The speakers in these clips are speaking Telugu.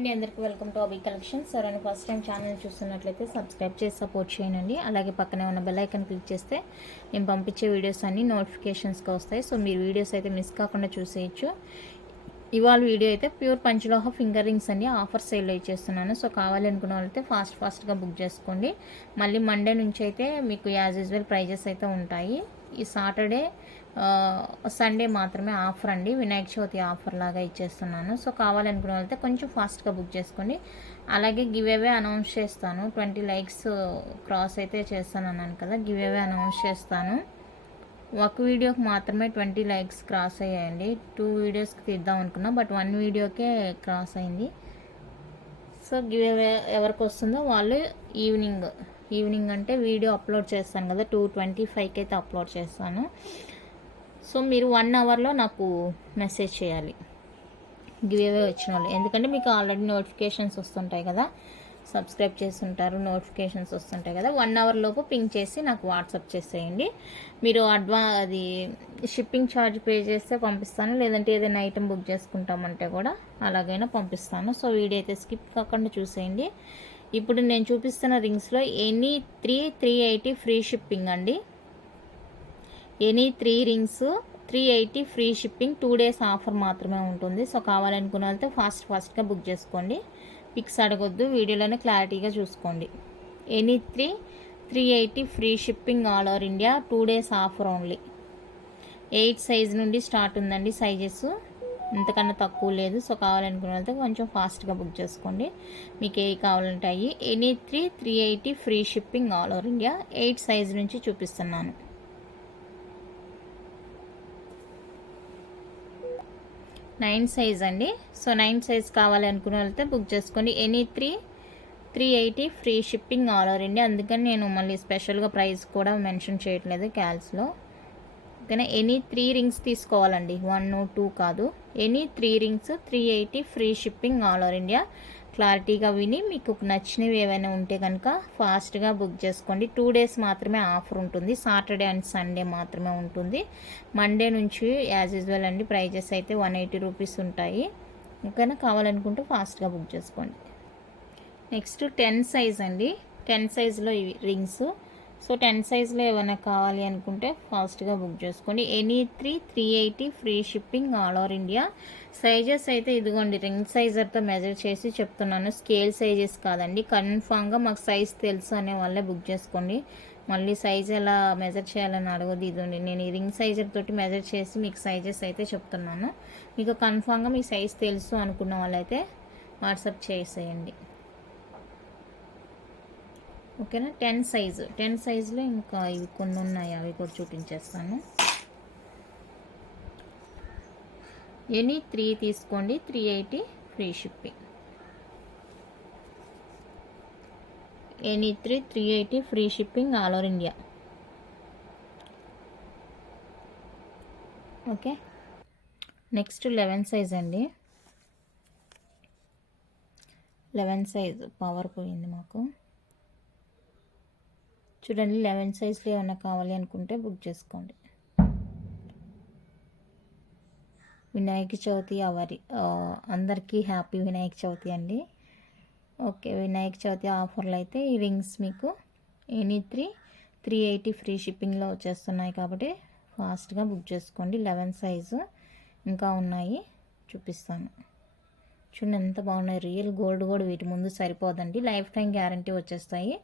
అండి, అందరికీ వెల్కమ్ టు అబీ కలెక్షన్స్. ఎవరైనా ఫస్ట్ టైం ఛానల్ చూస్తున్నట్లయితే సబ్స్క్రైబ్ చేసి సపోర్ట్ చేయండి. అలాగే పక్కనే ఉన్న బెల్ ఐకాన్ క్లిక్ చేస్తే నేను పంపించే వీడియోస్ అన్నీ నోటిఫికేషన్స్గా వస్తాయి. సో మీరు వీడియోస్ అయితే మిస్ కాకుండా చూసేయచ్చు. ఇవాళ వీడియో అయితే ప్యూర్ పంచలోహ ఫింగర్ రింగ్స్ అండి ఆఫర్ సేల్ చేస్తున్నాను. సో కావాలి అనుకున్న వాళ్ళైతే ఫాస్ట్గా బుక్ చేసుకోండి. మళ్ళీ మండే నుంచి అయితే మీకు యాజ్ యూజువల్ ప్రైజెస్ అయితే ఉంటాయి. ఈ సాటర్డే సండే మాత్రమే ఆఫర్ అండి, వినాయక చవితి ఆఫర్ లాగా ఇచ్చేస్తున్నాను. సో కావాలనుకున్న వాళ్ళైతే కొంచెం ఫాస్ట్గా బుక్ చేసుకోండి. అలాగే గివ్ అవే అనౌన్స్ చేస్తాను. 20 లైక్స్ క్రాస్ అయితే చేస్తాను అన్నాను కదా, గివ్ అవే అనౌన్స్ చేస్తాను. ఒక వీడియోకి మాత్రమే 20 లైక్స్ క్రాస్ అయ్యాయండి. 2 వీడియోస్కి తీద్దాం అనుకున్నా, బట్ 1 వీడియోకే క్రాస్ అయింది. సో గివ్ అవే ఎవరికి వస్తుందో వాళ్ళు ఈవినింగ్ అంటే వీడియో అప్లోడ్ చేస్తాను కదా, 2:25కి అయితే అప్లోడ్ చేస్తాను. సో మీరు 1 అవర్లో నాకు మెసేజ్ చేయాలి గివ్ అవే వచ్చిన వాళ్ళు. ఎందుకంటే మీకు ఆల్రెడీ నోటిఫికేషన్స్ వస్తుంటాయి కదా, సబ్స్క్రైబ్ చేస్తుంటారు, నోటిఫికేషన్స్ వస్తుంటాయి కదా. 1 అవర్ లోపు పింక్ చేసి నాకు వాట్సాప్ చేసేయండి. మీరు అది షిప్పింగ్ ఛార్జ్ పే చేస్తే పంపిస్తాను, లేదంటే ఏదైనా ఐటెం బుక్ చేసుకుంటామంటే కూడా అలాగైనా పంపిస్తాను. సో వీడియో అయితే స్కిప్ కాకుండా చూసేయండి. ఇప్పుడు నేను చూపిస్తున్న రింగ్స్లో ఎనీ 380 ఫ్రీ షిప్పింగ్ అండి. Any 3 rings 380 free shipping. 2 days offer మాత్రమే ఉంటుంది. సో కావాలనుకున్న వాళ్ళతో ఫాస్ట్గా బుక్ చేసుకోండి. పిక్స్ అడగొద్దు, వీడియోలోనే క్లారిటీగా చూసుకోండి. Any 380 free shipping all over India. 2 days offer only. 8 size నుండి స్టార్ట్ ఉందండి సైజెస్, ఇంతకన్నా తక్కువ లేదు. సో కావాలనుకున్న వాళ్ళతో కొంచెం ఫాస్ట్గా బుక్ చేసుకోండి. మీకు ఏ కావాలంటే అయ్యి. Any 380 free shipping all over India. 8 size నుంచి చూపిస్తున్నాను. 9 సైజ్ అండి. సో 9 సైజ్ కావాలి అనుకున్న వాళ్ళతో బుక్ చేసుకోండి. Any 380 free shipping all over India. అందుకని నేను మళ్ళీ స్పెషల్గా ప్రైస్ కూడా మెన్షన్ చేయట్లేదు క్యాల్స్లో. ఓకేనా. ఎనీ 3 రింగ్స్ తీసుకోవాలండి, 1 2 కాదు. Any 3 rings 380 free shipping all over India. క్లారిటీగా విని మీకు నచ్చినవి ఏవైనా ఉంటే కనుక ఫాస్ట్గా బుక్ చేసుకోండి. 2 డేస్ మాత్రమే ఆఫర్ ఉంటుంది. సాటర్డే అండ్ సండే మాత్రమే ఉంటుంది. మండే నుంచి యాజ్ యూజువల్ అండి ప్రైజెస్ అయితే 180 రూపీస్ ఉంటాయి. ఓకేనా. కావాలనుకుంటే ఫాస్ట్గా బుక్ చేసుకోండి. నెక్స్ట్ 10 సైజ్ అండి. 10 సైజ్లో ఇవి రింగ్స్. సో 10 సైజ్లో ఏమైనా కావాలి అనుకుంటే ఫాస్ట్గా బుక్ చేసుకోండి. Any 380 free shipping all over India. Sizes అయితే ఇదిగోండి, రింగ్ సైజర్తో మెజర్ చేసి చెప్తున్నాను, స్కేల్ సైజెస్ కాదండి. కన్ఫామ్గా మాకు సైజ్ తెలుసు అనే వాళ్ళే బుక్ చేసుకోండి. మళ్ళీ సైజ్ ఎలా మెజర్ చేయాలని అడగదు. ఇదండి, నేను ఈ రింగ్ సైజర్ తోటి మెజర్ చేసి మీకు సైజెస్ అయితే చెప్తున్నాను. మీకు కన్ఫామ్గా మీ సైజ్ తెలుసు అనుకున్న వాళ్ళైతే వాట్సాప్ చేసేయండి. ఓకేనా. 10 సైజులో ఇంకా ఇవి కొన్ని ఉన్నాయి, అవి కూడా చూపించేస్తాను. ఎనీ 3 తీసుకోండి, 380 free shipping. Any 380 free shipping all over India. Okay. Next 11 size అండి. 11 సైజ్ పవర్ పోయింది మాకు. చూడండి, 11 సైజ్లో ఏమైనా కావాలి అనుకుంటే బుక్ చేసుకోండి. వినాయక చవితి అందరికీ హ్యాపీ వినాయక చవితి అండి. ఓకే. వినాయక చవితి ఆఫర్లు అయితే ఈ రింగ్స్ మీకు ఎనీ 380 ఫ్రీ షిప్పింగ్లో వచ్చేస్తున్నాయి కాబట్టి ఫాస్ట్గా బుక్ చేసుకోండి. 11 సైజు ఇంకా ఉన్నాయి, చూపిస్తాను. చూడండి ఎంత బాగున్నాయి. రియల్ గోల్డ్ కూడా వీటి ముందు సరిపోదండి, లైఫ్ టైం గ్యారంటీ వచ్చేస్తాయి.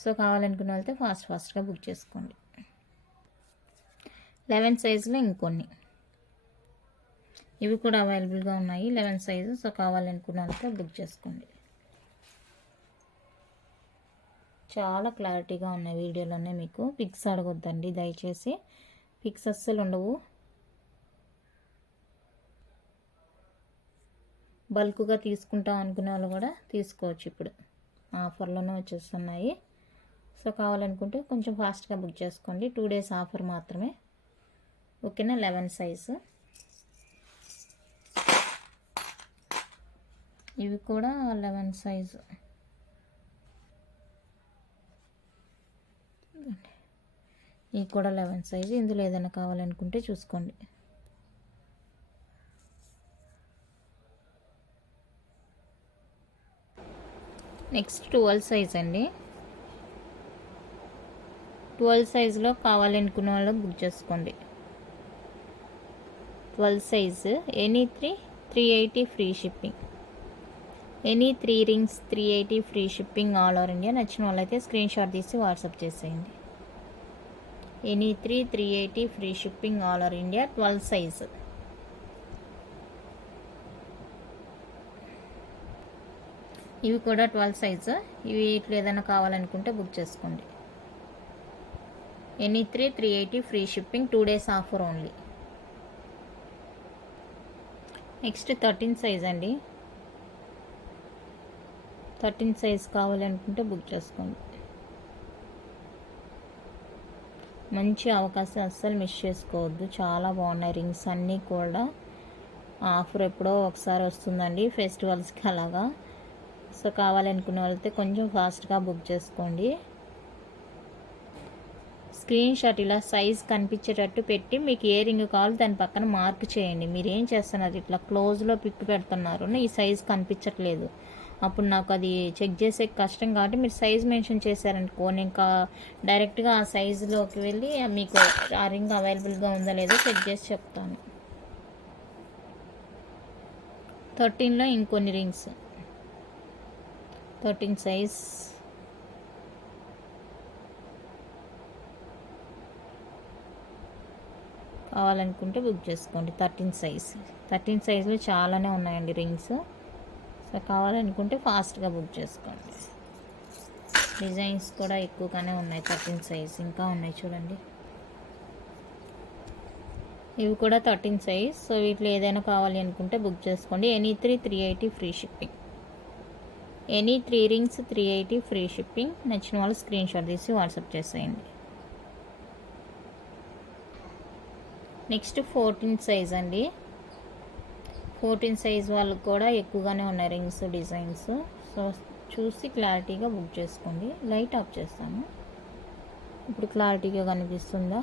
సో కావాలనుకున్న వాళ్ళతో ఫాస్ట్గా బుక్ చేసుకోండి. 11 సైజులో ఇంకొన్ని ఇవి కూడా అవైలబుల్గా ఉన్నాయి, 11 సైజు. సో కావాలనుకున్న వాళ్ళతో బుక్ చేసుకోండి. చాలా క్లారిటీగా ఉన్నాయి వీడియోలోనే, మీకు పిక్స్ అడగొద్దండి దయచేసి, పిక్స్ అస్సలు ఉండవు. బల్క్గా తీసుకుంటాం అనుకునే వాళ్ళు కూడా తీసుకోవచ్చు, ఇప్పుడు ఆఫర్లోనే వచ్చేస్తున్నాయి. సో కావాలనుకుంటే కొంచెం ఫాస్ట్గా బుక్ చేసుకోండి. 2 డేస్ ఆఫర్ మాత్రమే. ఓకేనా. 11 సైజు ఇవి కూడా 11 సైజు. ఇవి కూడా 11 సైజు. ఇందులో ఏదైనా కావాలనుకుంటే చూసుకోండి. నెక్స్ట్ 12 సైజ్ అండి. 12 సైజులో కావాలనుకున్న వాళ్ళు బుక్ చేసుకోండి. 12 size any 380 free shipping. Any 3 rings 380 free shipping all over India. నచ్చిన వాళ్ళైతే స్క్రీన్ షాట్ తీసి వాట్సాప్ చేసేయండి. Any 380 free shipping all over India. 12 size. ఇవి కూడా 12 సైజు. ఇవి ఇట్లా ఏదైనా కావాలనుకుంటే బుక్ చేసుకోండి. Any 380 free shipping. 2 days offer only. Next 13 size అండి. 13 సైజ్ కావాలనుకుంటే బుక్ చేసుకోండి. మంచి అవకాశం, అస్సలు మిస్ చేసుకోవద్దు. చాలా బాగున్నాయి రింగ్స్ అన్నీ కూడా. ఆఫర్ ఎప్పుడో ఒకసారి వస్తుందండి ఫెస్టివల్స్కి అలాగా. సో కావాలనుకునే వాళ్ళైతే కొంచెం ఫాస్ట్గా బుక్ చేసుకోండి. స్క్రీన్ షాట్ ఇలా సైజ్ కనిపించేటట్టు పెట్టి మీకు ఏ రింగ్ కావాలో దాని పక్కన మార్క్ చేయండి. మీరు ఏం చేస్తున్నారు, ఇట్లా క్లోజ్లో పిక్ పెడుతున్నారు, ఈ సైజ్ కనిపించట్లేదు. అప్పుడు నాకు అది చెక్ చేసే కష్టం కాబట్టి మీరు సైజ్ మెన్షన్ చేశారనుకో, నేను డైరెక్ట్గా ఆ సైజులోకి వెళ్ళి మీకు ఆ రింగ్ అవైలబుల్గా ఉందా లేదో చెక్ చేసి చెప్తాను. 13లో ఇంకొన్ని రింగ్స్. 13 సైజ్. కావాలనుకుంటే బుక్ చేసుకోండి. 13 సైజ్. 13 సైజులో చాలానే ఉన్నాయండి రింగ్స్. సో కావాలనుకుంటే ఫాస్ట్గా బుక్ చేసుకోండి. డిజైన్స్ కూడా ఎక్కువగానే ఉన్నాయి. 13 సైజ్ ఇంకా ఉన్నాయి చూడండి. ఇవి కూడా 13 సైజ్. సో వీటిలో ఏదైనా కావాలి అనుకుంటే బుక్ చేసుకోండి. Any 380 free shipping. Any 3 rings 380 free shipping. నచ్చిన వాళ్ళు స్క్రీన్ షాట్ తీసి వాట్సాప్ చేసేయండి. నెక్స్ట్ 14 సైజ్ అండి. 14 సైజ్ వాళ్ళకు కూడా ఎక్కువగానే ఉన్నాయి రింగ్స్ డిజైన్స్. సో చూసి క్లారిటీగా బుక్ చేసుకోండి. లైట్ ఆఫ్ చేస్తాను. ఇప్పుడు క్లారిటీగా కనిపిస్తుందా?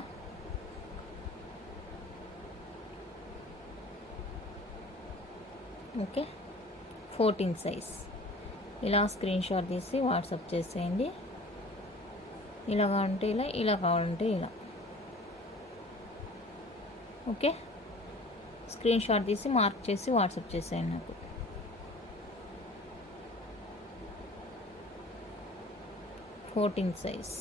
ఓకే. 14 సైజ్. ఇలా స్క్రీన్ షాట్ తీసి వాట్సాప్ చేసేయండి. ఇలా కావాలంటే ఇలా, ఇలా కావాలంటే ఇలా. ఓకే. స్క్రీన్ షాట్ తీసి మార్క్ చేసి వాట్సాప్ చేసేయండి నాకు. Fourteen size.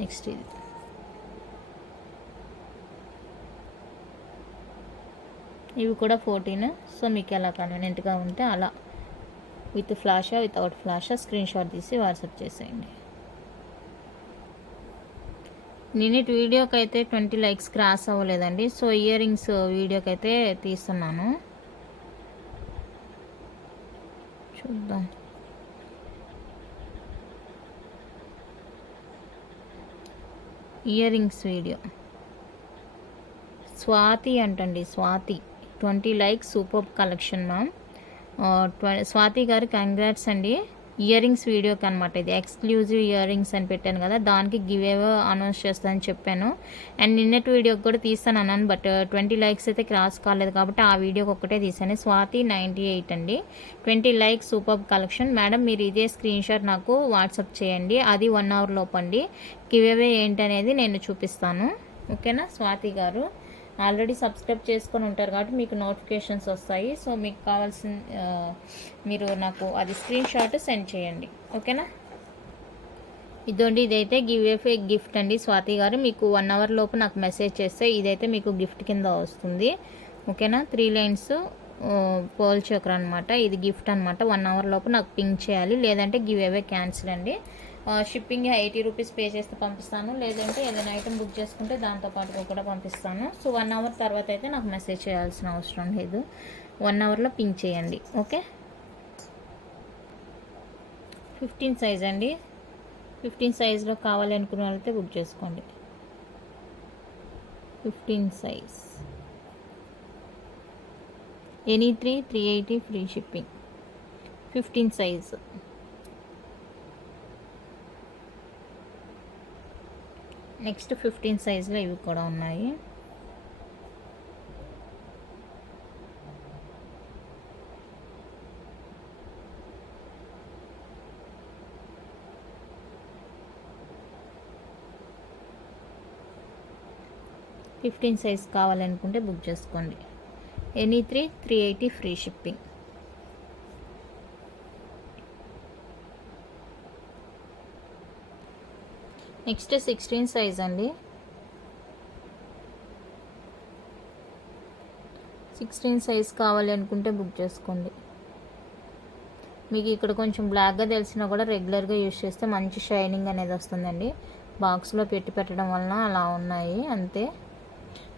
నెక్స్ట్ ఇది ఇవి కూడా 14. సో మీకు ఎలా కన్వీనియంట్గా ఉంటే అలా విత్ ఫ్లాషా వితౌట్ ఫ్లాషా స్క్రీన్ షాట్ తీసి వాట్సాప్ చేసేయండి. నిన్నటి వీడియోకి అయితే 20 likes క్రాస్ అవ్వలేదండి. సో ఇయర్ రింగ్స్ వీడియోకి అయితే తీస్తున్నాను, చూద్దాం. ఇయర్ రింగ్స్ వీడియో స్వాతి అంటండి. Swathi 20 likes. Super collection ma'am. Swathi గారు కంగ్రాట్స్ అండి. ఇయర్ రింగ్స్ వీడియోకి అనమాట ఇది. ఎక్స్క్లూజివ్ ఇయర్ రింగ్స్ అని పెట్టాను కదా, దానికి గివ్ అవే అనౌన్స్ చేస్తానని చెప్పాను. అండ్ నిన్నటి వీడియోకి కూడా తీస్తాను అన్నాను, బట్ 20 likes అయితే క్రాస్ కాలేదు కాబట్టి ఆ వీడియోకి ఒక్కటే తీసాను. స్వాతి 98 అండి. 20 likes. Super collection madam. మీరు ఇదే స్క్రీన్ షాట్ నాకు వాట్సాప్ చేయండి. అది 1 hour లోపు అండి. గివ్ అవే ఏంటనేది నేను చూపిస్తాను. ఓకేనా స్వాతి గారు? ఆల్రెడీ సబ్స్క్రైబ్ చేసుకొని ఉంటారు కాబట్టి మీకు నోటిఫికేషన్స్ వస్తాయి. సో మీకు కావాల్సిన మీరు నాకు అది స్క్రీన్ షాట్ సెండ్ చేయండి. ఓకేనా? ఇదండి, ఇదైతే గివ్ అవే గిఫ్ట్ అండి. స్వాతి గారు మీకు 1 hour లోపు నాకు మెసేజ్ చేస్తే ఇదైతే మీకు గిఫ్ట్ కింద వస్తుంది. ఓకేనా? 3 lines పోల్ చక్ర అనమాట. ఇది గిఫ్ట్ అనమాట. 1 hour లోపు నాకు పింక్ చేయాలి, లేదంటే గివ్ అవే క్యాన్సిల్ అండి. షిప్పింగ్ 80 rupees పే చేస్తే పంపిస్తాను, లేదంటే ఏదైనా ఐటమ్ బుక్ చేసుకుంటే దాంతోపాటుగా కూడా పంపిస్తాను. సో 1 hour తర్వాత అయితే నాకు మెసేజ్ చేయాల్సిన అవసరం లేదు. 1 hourలో పింక్ చేయండి. ఓకే. 15 సైజ్ అండి. 15 సైజ్లో కావాలి అనుకున్న వాళ్ళైతే బుక్ చేసుకోండి. 15 size any 380 free shipping. 15 size. Next 15 సైజ్లో ఇవి కూడా ఉన్నాయి. ఫిఫ్టీన్ సైజ్ కావాలనుకుంటే బుక్ చేసుకోండి. Any 380 free shipping. Next 16 size అండి. 16 సైజ్ కావాలి అనుకుంటే బుక్ చేసుకోండి. మీకు ఇక్కడ కొంచెం బ్లాక్గా తెలిసినా కూడా రెగ్యులర్గా యూజ్ చేస్తే మంచి షైనింగ్ అనేది వస్తుందండి. బాక్స్లో పెట్టడం వలన అలా ఉన్నాయి అంతే,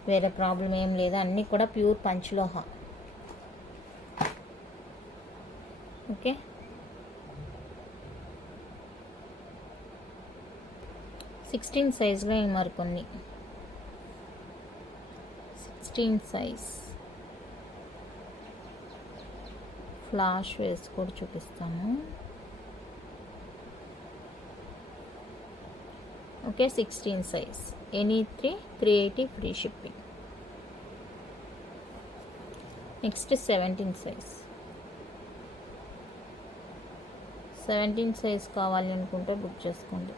వేరే ప్రాబ్లం ఏం లేదు. అన్నీ కూడా ప్యూర్ పంచలోహ. ఓకే, సిక్స్టీన్ సైజ్లో మరికొన్ని. 16 సైజ్ ఫ్లాష్ వేసి కూడా చూపిస్తాను. Okay, 16 size any 380 free shipping. Next 17 size. 17 size కావాలి అనుకుంటే బుక్ చేసుకోండి.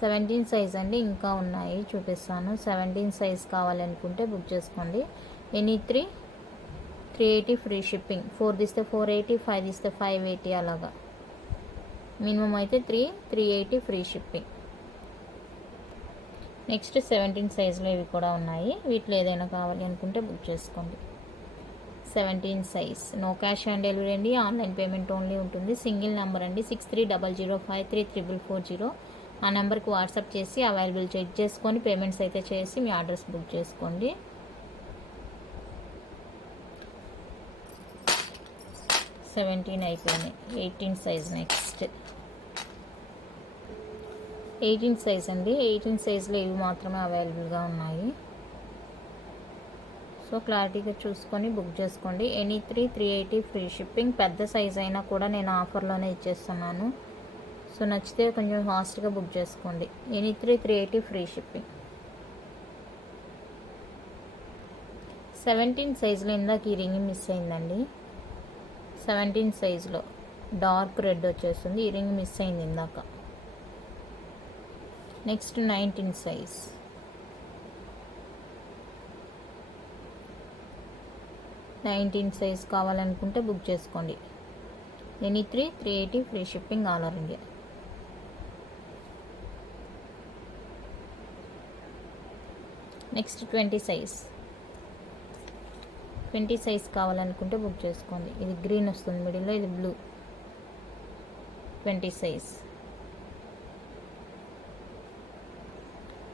సెవెంటీన్ సైజ్ అండి, ఇంకా ఉన్నాయి చూపిస్తాను. 17 సైజ్ కావాలి అనుకుంటే బుక్ చేసుకోండి. Any 380 free shipping. 4 తీస్తే 480, 5 తీస్తే 580 అలాగా. మినిమం అయితే 380 ఫ్రీ షిప్పింగ్. నెక్స్ట్ 17 సైజ్లో ఇవి కూడా ఉన్నాయి. వీటిలో ఏదైనా కావాలి అనుకుంటే బుక్ చేసుకోండి. 17 size. No cash on delivery అండి, ఆన్లైన్ పేమెంట్ ఓన్లీ ఉంటుంది. సింగిల్ నెంబర్ అండి, 6300533440. ఆ నెంబర్కి వాట్సాప్ చేసి అవైలబుల్ చెక్ చేసుకొని పేమెంట్స్ అయితే చేసి మీ అడ్రస్ బుక్ చేసుకోండి. సెవెంటీన్ అయిపోయినాయి. 18 సైజ్. నెక్స్ట్ 18 సైజ్ అండి. 18 సైజ్లో ఇవి మాత్రమే అవైలబుల్గా ఉన్నాయి. సో క్లారిటీగా చూసుకొని బుక్ చేసుకోండి. Any 380 free shipping. పెద్ద సైజ్ అయినా కూడా నేను ఆఫర్లోనే ఇచ్చేస్తున్నాను. సో నచ్చితే కొంచెం ఫాస్ట్గా బుక్ చేసుకోండి. Any 380 free shipping. 17 సైజులో ఇందాక ఈ రింగ్ మిస్ అయిందండి. 17 సైజులో డార్క్ రెడ్ వచ్చేస్తుంది. ఈ రింగ్ మిస్ అయింది ఇందాక. Next 19 size. 19 సైజ్ కావాలనుకుంటే బుక్ చేసుకోండి. Any 380 free shipping all over India. Next 20 size. 20 size కావాలనుకుంటే బుక్ చేసుకోండి. ఇది గ్రీన్ వస్తుంది మిడిల్లో, ఇది బ్లూ. 20 సైజ్.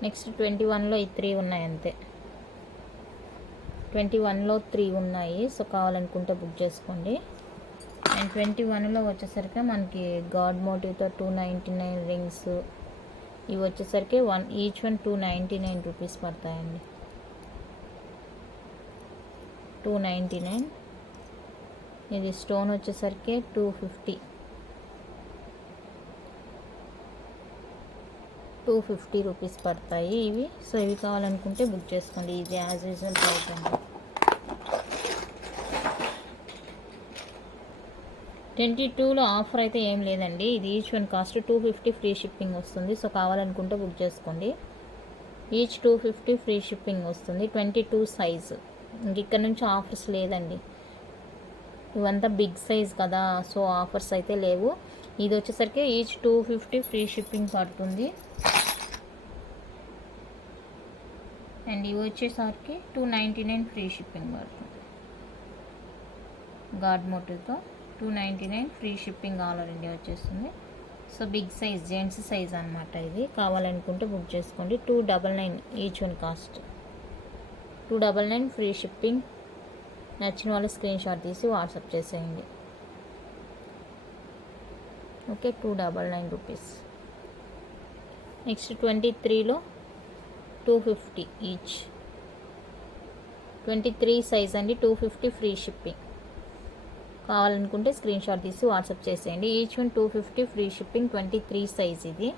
నెక్స్ట్ 21లో ఈ 3 ఉన్నాయి అంతే. 21లో 3 ఉన్నాయి. సో కావాలనుకుంటే బుక్ చేసుకోండి. అండ్ 21లో వచ్చేసరికి మనకి గాడ్ మోటివ్తో 299 రింగ్స్. ఇవి వచ్చేసరికి ఈచ్ వన్ 299 రూపీస్ పడతాయండి. 299. ఇది స్టోన్ వచ్చేసరికి 250 రూపీస్ పడతాయి ఇవి. సో ఇవి కావాలనుకుంటే బుక్ చేసుకోండి. ఇది యాజ్ యూజువల్ ప్రైస్ అండి. 22లో ఆఫర్ అయితే ఏం లేదండి. ఇది each one cost 250 free shipping వస్తుంది. సో కావాలనుకుంటే బుక్ చేసుకోండి. ఈచ్ 250 ఫ్రీ షిప్పింగ్ వస్తుంది. 22 సైజు. ఇంక ఇక్కడ నుంచి ఆఫర్స్ లేదండి. ఇవంతా బిగ్ సైజ్ కదా, సో ఆఫర్స్ అయితే లేవు. ఇది వచ్చేసరికి ఈచ్ 250 ఫ్రీ షిప్పింగ్ పడుతుంది. అండ్ ఇవి వచ్చేసరికి 299 ఫ్రీ షిప్పింగ్ పడుతుంది. గాడ్ మోటివ్తో 299 free shipping all over India వచ్చేస్తుంది. So big size, gents size అనమాట. ఇది కావాలనుకుంటే బుక్ చేసుకోండి. 299 each one cost. 299 free shipping నచ్చిన వాళ్ళు స్క్రీన్ షాట్ తీసి వాట్సాప్ చేసేయండి. Okay, 299 rupees. నెక్స్ట్ 23లో 250 ఈచ్. 23 సైజ్ అండి, 250 ఫ్రీ షిప్పింగ్. కావాలనుకుంటే స్క్రీన్ షాట్ తీసి వాట్సాప్ చేసేయండి. Each one 250 free shipping. 23 size ఇది.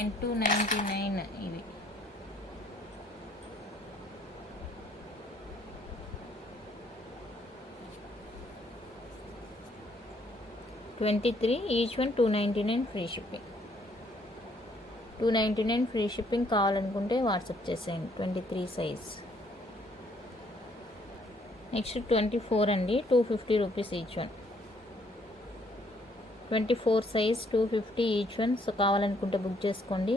అండ్ 299 ఇవి. $23 each one 299 free shipping. 299 free shipping. కావాలనుకుంటే వాట్సాప్ చేసేయండి. 23 సైజ్. నెక్స్ట్ 24 అండి, 250 rupees each one. 24 size 250 each one. So కావాలనుకుంటే బుక్ చేసుకోండి.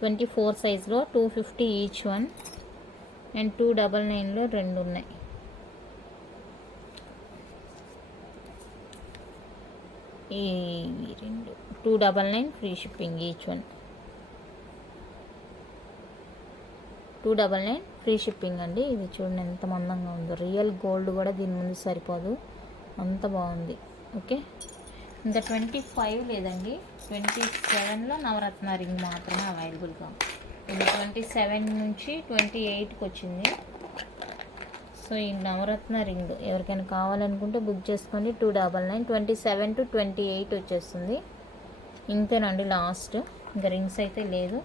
24 సైజ్లో 250 ఈచ్ వన్. అండ్ 299లో 2 ఉన్నాయి. ఈ 2 299 free shipping each one. 299 free shipping అండి. ఇది చూడండి ఎంత మందంగా ఉందో. రియల్ గోల్డ్ కూడా దీని ముందు సరిపోదు, అంత బాగుంది. ఓకే, ఇంకా 25 లేదండి. 27లో నవరత్న రింగ్ మాత్రమే అవైలబుల్గా. ఇది 27 నుంచి 28కి వచ్చింది. సో ఈ నవరత్న రింగ్ ఎవరికైనా కావాలనుకుంటే బుక్ చేసుకోండి. 299. 27 to 28 వచ్చేస్తుంది. ఇంతేనండి లాస్ట్. ఇంకా రింగ్స్ అయితే లేదు.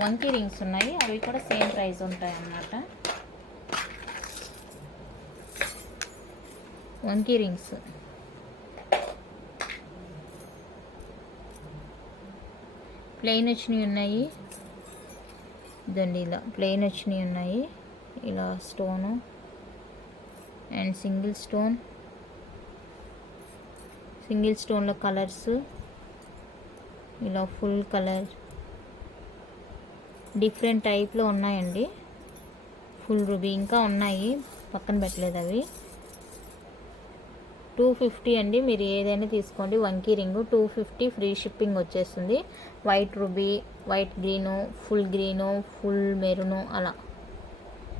వంకీ రింగ్స్ ఉన్నాయి, అవి కూడా సేమ్ ప్రైస్ ఉంటాయి అన్నమాట. వంకీ రింగ్స్ ప్లెయిన్ వచ్చినవి ఉన్నాయి. ఇదండి ఇలా ప్లెయిన్ వచ్చినవి ఉన్నాయి. ఇలా స్టోను అండ్ సింగిల్ స్టోన్లో కలర్స్, ఇలా ఫుల్ కలర్ డిఫరెంట్ టైప్లో ఉన్నాయండి. ఫుల్ రూబీ ఇంకా ఉన్నాయి, పక్కన పెట్టలేదు అవి. 250 అండి. మీరు ఏదైనా తీసుకోండి. వంకీ రింగు 250 ఫ్రీ షిప్పింగ్ వచ్చేస్తుంది. White ruby, white green, full green, full maroon అలా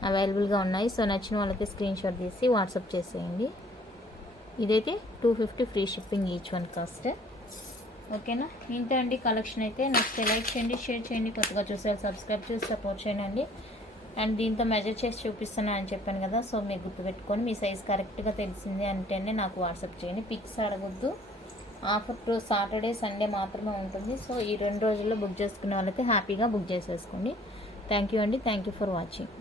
అవైలబుల్గా ఉన్నాయి. సో నచ్చిన వాళ్ళకి స్క్రీన్ షాట్ తీసి వాట్సాప్ చేసేయండి. ఇదైతే 250 free shipping each one cost. ఓకేనా, ఇంతే అండి కలెక్షన్ అయితే. నెక్స్ట్ లైక్ చేయండి, షేర్ చేయండి, కొత్తగా చూసేవాళ్ళు సబ్స్క్రైబ్ చేసి సపోర్ట్ చేయండి. అండ్ దీంతో మెజర్ చేసి చూపిస్తాను అని చెప్పాను కదా, సో మీరు గుర్తుపెట్టుకొని మీ సైజ్ కరెక్ట్గా తెలిసింది అంటేనే నాకు వాట్సాప్ చేయండి. పిక్స్ అడగొద్దు. ఆఫర్ టు సాటర్డే సండే మాత్రమే ఉంటుంది. సో ఈ 2 రోజుల్లో బుక్ చేసుకునే వాళ్ళకి హ్యాపీగా బుక్ చేసేసుకోండి. థ్యాంక్ యూ అండి. Thank you for watching.